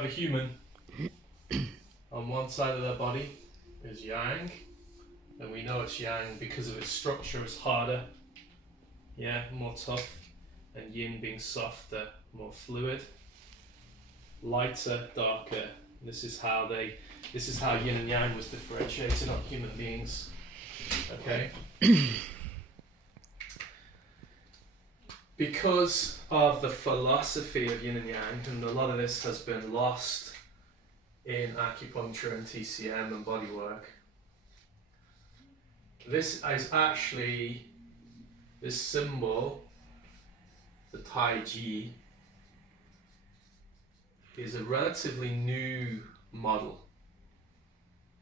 have a human. On one side of their body is yang, and we know it's yang because of its structure. It's harder, yeah, more tough, and yin being softer, more fluid, lighter, darker. This is how yin and yang was differentiated on human beings. Okay. Because of the philosophy of yin and yang, and a lot of this has been lost in acupuncture and TCM and bodywork, this is actually this symbol, the Tai Chi, is a relatively new model,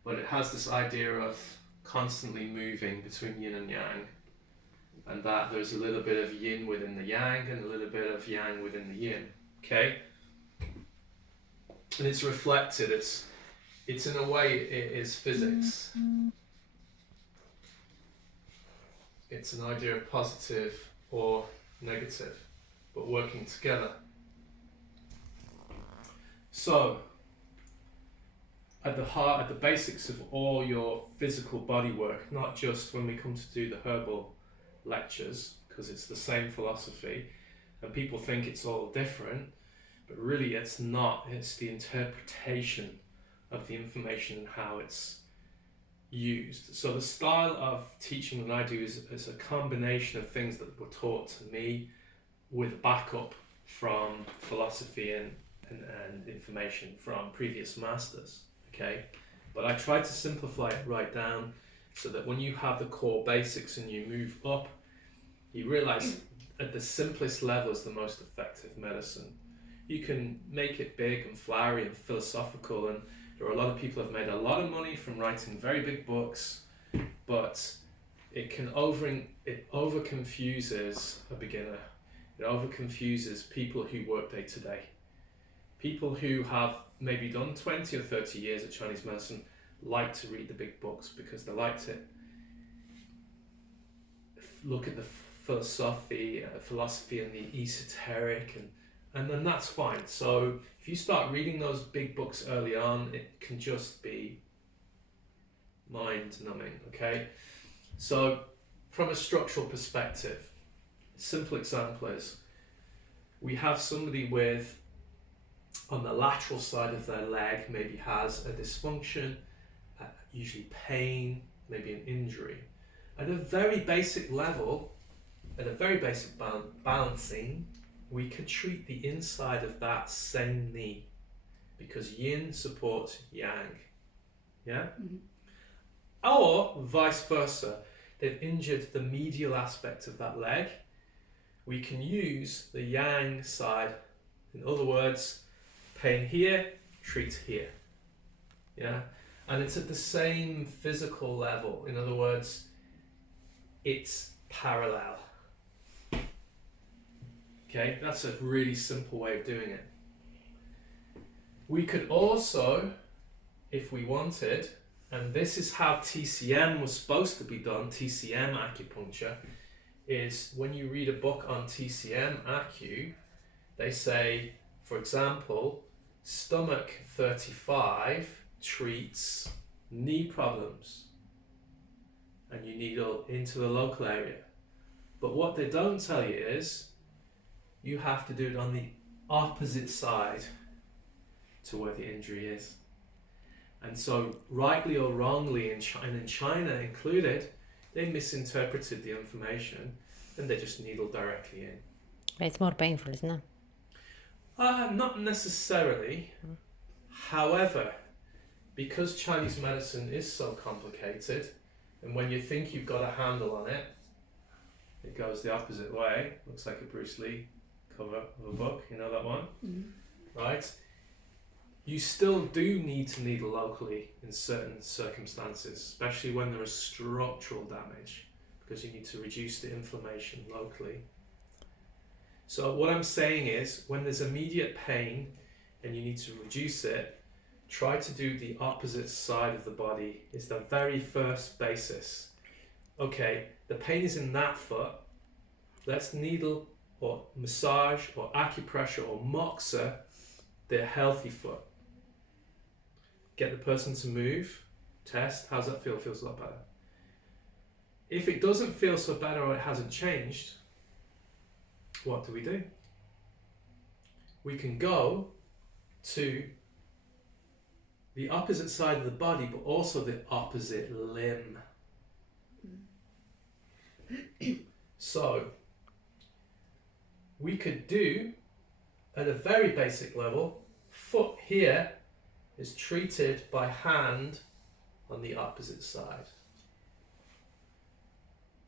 but it has this idea of constantly moving between yin and yang, and that there's a little bit of yin within the yang and a little bit of yang within the yin. Okay, and it's reflected. It's in a way it is physics. It's an idea of positive or negative, but working together. So, at the heart, at the basics of all your physical body work, not just when we come to do the herbal lectures, because it's the same philosophy, and people think it's all different, but really it's not. It's the interpretation of the information and how it's used. So the style of teaching that I do is a combination of things that were taught to me with backup from philosophy and information from previous masters. Okay, but I try to simplify it right down so that when you have the core basics and you move up, you realize at the simplest level is the most effective medicine. You can make it big and flowery and philosophical, and there are a lot of people who have made a lot of money from writing very big books, but it over confuses a beginner. It over confuses people who work day to day. People who have maybe done 20 or 30 years of Chinese medicine like to read the big books because they like to look at the philosophy and the esoteric, and then that's fine. So if you start reading those big books early on, it can just be mind-numbing, okay? So from a structural perspective, a simple example is we have somebody with, on the lateral side of their leg, maybe has a dysfunction, usually pain, maybe an injury. At a very basic level, at a very basic balancing, we could treat the inside of that same knee because yin supports yang. Yeah? Mm-hmm. Or vice versa, they've injured the medial aspect of that leg. We can use the yang side. In other words, pain here, treat here. Yeah? And it's at the same physical level. In other words, it's parallel. Okay, that's a really simple way of doing it. We could also, if we wanted, and this is how TCM was supposed to be done, TCM acupuncture, is when you read a book on TCM acu, they say, for example, stomach 35 treats knee problems, and you needle into the local area. But what they don't tell you is you have to do it on the opposite side to where the injury is. And so, rightly or wrongly, in China included, they misinterpreted the information and they just needled directly in. It's more painful, isn't it? Not necessarily. However, because Chinese medicine is so complicated, and when you think you've got a handle on it, it goes the opposite way. Looks like a Bruce Lee cover of a book, you know that one? Mm-hmm. Right? You still do need to needle locally in certain circumstances, especially when there is structural damage, because you need to reduce the inflammation locally. So what I'm saying is, when there's immediate pain and you need to reduce it, try to do the opposite side of the body. It's the very first basis. Okay, the pain is in that foot. Let's needle or massage or acupressure or moxa their healthy foot. Get the person to move, test, how's that feel? Feels a lot better. If it doesn't feel so better or it hasn't changed, what do? We can go to the opposite side of the body, but also the opposite limb. So, we could do, at a very basic level, foot here is treated by hand on the opposite side.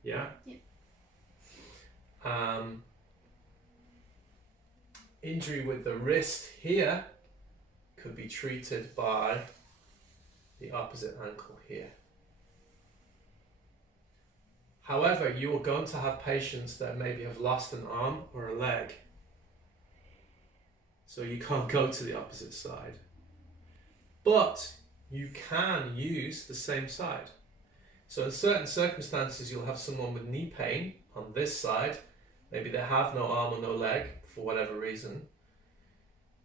Yeah? Yeah. Injury with the wrist here could be treated by the opposite ankle here. However, you are going to have patients that maybe have lost an arm or a leg, so you can't go to the opposite side. But you can use the same side. So in certain circumstances, you'll have someone with knee pain on this side. Maybe they have no arm or no leg for whatever reason.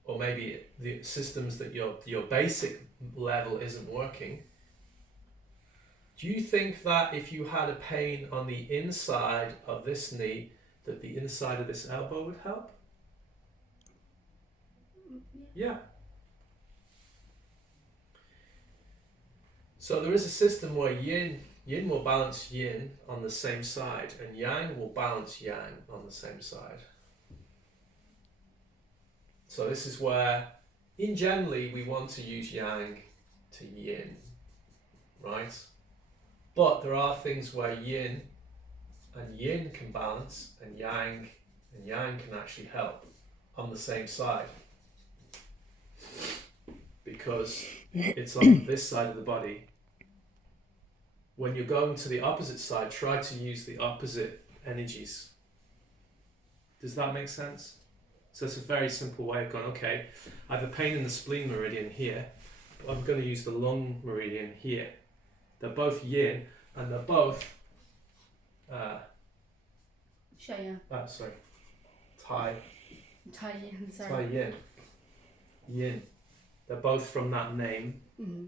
Or maybe the systems that your basic level isn't working. Do you think that if you had a pain on the inside of this knee, that the inside of this elbow would help? Yeah. So there is a system where yin will balance yin on the same side, and yang will balance yang on the same side. So this is where, in generally, we want to use yang to yin, right? But there are things where yin and yin can balance, and yang can actually help on the same side. Because it's on this side of the body. When you're going to the opposite side, try to use the opposite energies. Does that make sense? So it's a very simple way of going, okay, I have a pain in the spleen meridian here, but I'm going to use the lung meridian here. They're both yin, and they're both Tai Yin, sorry. Tai yin. Yin. They're both from that name. Mm-hmm.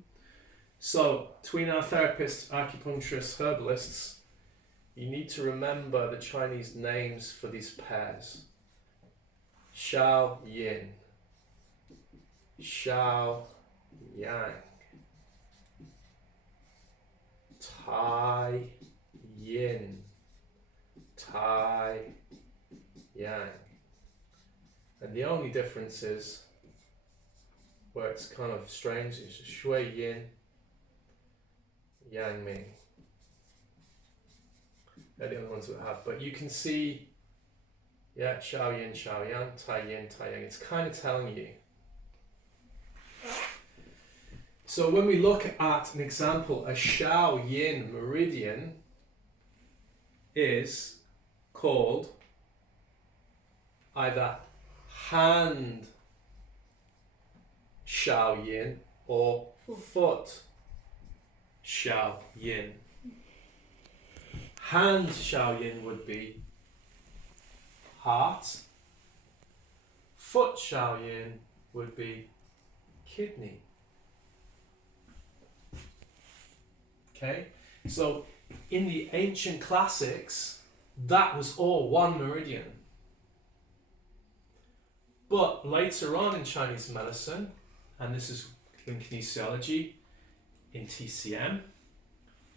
So, Tuina therapists, acupuncturists, herbalists, you need to remember the Chinese names for these pairs. Xiao Yin, Xiao Yang, Tai Yin, Tai Yang. And the only difference is, where it's kind of strange, is Shui Yin, Yang Ming. They're the only ones that have. But you can see, yeah, Xiao Yin, Xiao Yang, Tai Yin, Tai Yang. It's kind of telling you. So when we look at an example, a Xiao Yin meridian is called either hand Xiao Yin or foot Xiao Yin. Hand Xiao Yin would be heart. Foot Xiao Yin would be kidney. Okay, so in the ancient classics, that was all one meridian. But later on in Chinese medicine, and this is in kinesiology, in TCM,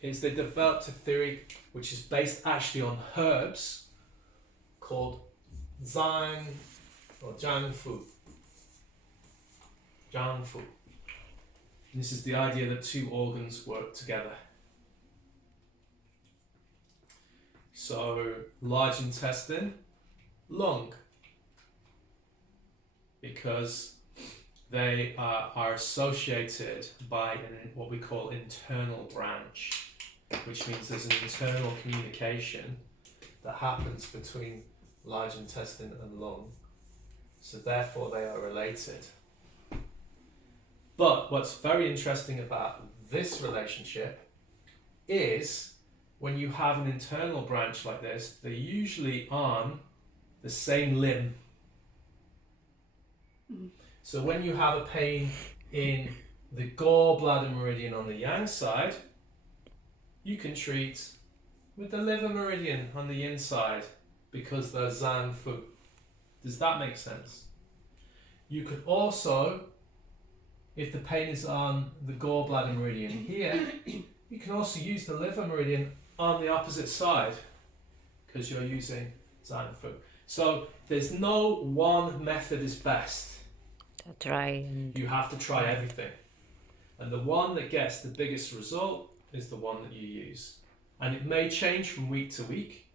is they developed a theory which is based actually on herbs called Zhang or Jiangfu. Jiangfu. This is the idea that two organs work together. So, large intestine, lung, because they are associated by what we call internal branch, which means there's an internal communication that happens between large intestine and lung. So therefore they are related. But what's very interesting about this relationship is when you have an internal branch like this, they're usually on the same limb. So when you have a pain in the gallbladder meridian on the yang side, you can treat with the liver meridian on the inside because they're zan fu. Does that make sense? You could also, if the pain is on the gallbladder meridian here, you can also use the liver meridian on the opposite side because you're using zan fu. So there's no one method is best. To try and You have to try everything. And the one that gets the biggest result is the one that you use. And it may change from week to week.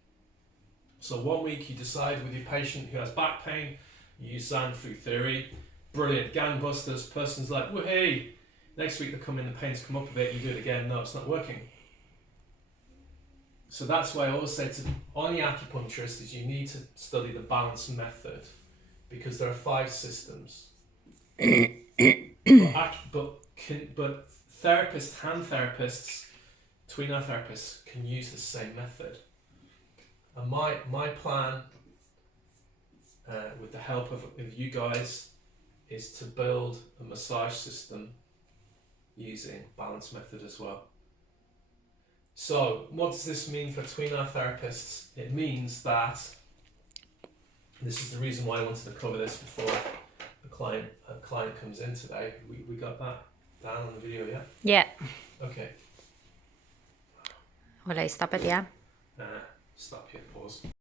So one week you decide with your patient who has back pain, you use Zan Fu theory, brilliant, gangbusters, person's like, well, hey, next week they come in, the pain's come up a bit, you do it again, no, it's not working. So that's why I always say to any acupuncturist is you need to study the balance method because there are 5 systems. but therapists, hand therapists, Tuina therapists can use the same method. And my plan, with the help of you guys, is to build a massage system using balance method as well. So what does this mean for Tuina therapists? It means that, this is the reason why I wanted to cover this before a client comes in today. We got that down on the video, yeah? yeah. Okay. Will I stop it? Yeah. Stop here, pause.